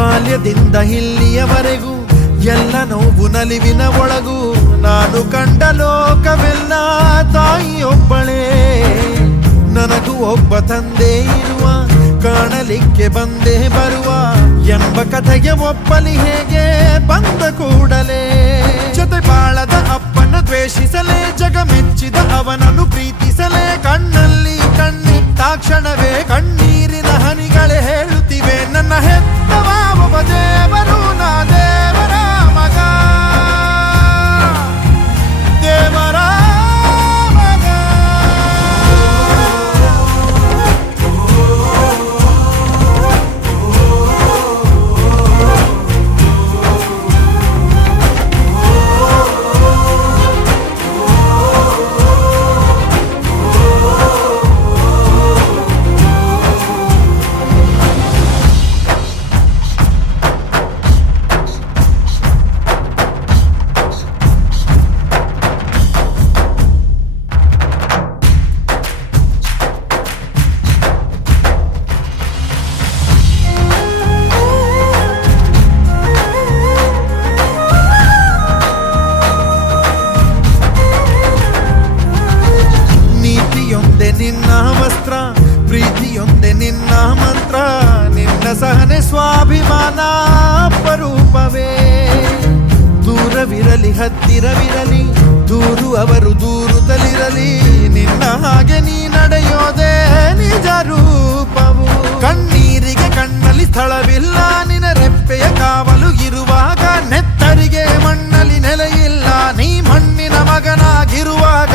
ಬಾಲ್ಯದಿಂದ ಇಲ್ಲಿಯವರೆಗೂ ಎಲ್ಲ ನೋವು ನಲಿವಿನ ಒಳಗೂ ನಾನು ಕಂಡ ಲೋಕವೆಲ್ಲ ತಾಯಿಯೊಬ್ಬಳೇ. ನನಗೂ ಒಬ್ಬ ತಂದೆ ಇರುವ, ಕಾಣಲಿಕ್ಕೆ ಬಂದೇ ಬರುವ ಎಂಬ ಕಥೆಗೆ ಒಪ್ಪಲಿ ಹೇಗೆ ಬಂದ ಕೂಡಲೇ. ಜೊತೆ ಬಾಳದ ಅಪ್ಪನ ದ್ವೇಷಿಸಲೇ, ಜಗ ಮೆಚ್ಚಿದ ಅವನನ್ನು ಪ್ರೀತಿಸಲೇ. ಕಣ್ಣಲ್ಲಿ ಕಣ್ಣಿಟ್ಟಾಕ್ಷಣವೇ ಕಣ್ಣೀರಿನ ಹನಿಗಳೇ ಹೇಳುತ್ತಿವೆ, ನನ್ನ ಹೆತ್ತವ ಒಬ್ಬ ದೇವರು, ನಾ ದೇವರ ಮಗ, ದೇವರ ಮಗ. ನಿನ್ನ ವಸ್ತ್ರ, ಪ್ರೀತಿಯೊಂದೆ ನಿನ್ನ ಮಂತ್ರ, ನಿನ್ನ ಸಹನೆ ಸ್ವಾಭಿಮಾನ ಅಪರೂಪವೇ. ದೂರವಿರಲಿ ಹತ್ತಿರವಿರಲಿ, ದೂರು ಅವರು ದೂರುತ್ತಲಿರಲಿ, ನಿನ್ನ ಹಾಗೆ ನೀ ನಡೆಯೋದೇ ನಿಜ ರೂಪವು. ಕಣ್ಣೀರಿಗೆ ಕಣ್ಣಲ್ಲಿ ಸ್ಥಳವಿಲ್ಲ, ನಿನ್ನ ರೆಪ್ಪೆಯ ಕಾವಲು ಇರುವಾಗ. ನೆತ್ತರಿಗೆ ಮಣ್ಣಲ್ಲಿ ನೆಲೆಯಿಲ್ಲ, ನೀ ಮಣ್ಣಿನ ಮಗನಾಗಿರುವಾಗ.